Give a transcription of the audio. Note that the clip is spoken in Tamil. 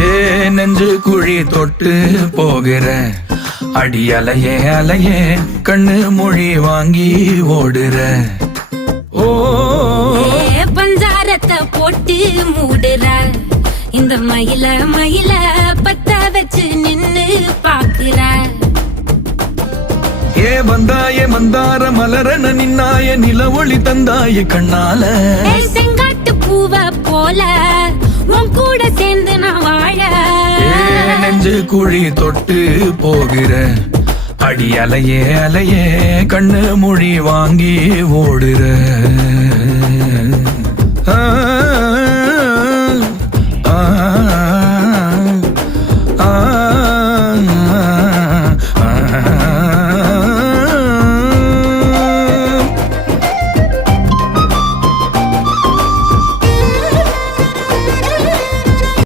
ஏ நெஞ்சு குழி தொட்டு போகிற அடி அலையே அலையே கண்ணு மொழி வாங்கி ஓடுற. ஓ பஞ்சாரத்தை போட்டு மூடுற இந்த மயில மயில பத்த வச்சு நின்னு பாக்குற. ஏ வந்தாய மந்தார மலரன நின்னாய நில ஒளி தந்தாய கண்ணால. செங்காட்டு பூவ போல உன் கூட சேர்ந்து நான் வாழ. நெஞ்சு குழி தொட்டு போகிற அடி அலையே அலையே கண்ணு மொழி வாங்கி ஓடுற. ஆ ஆ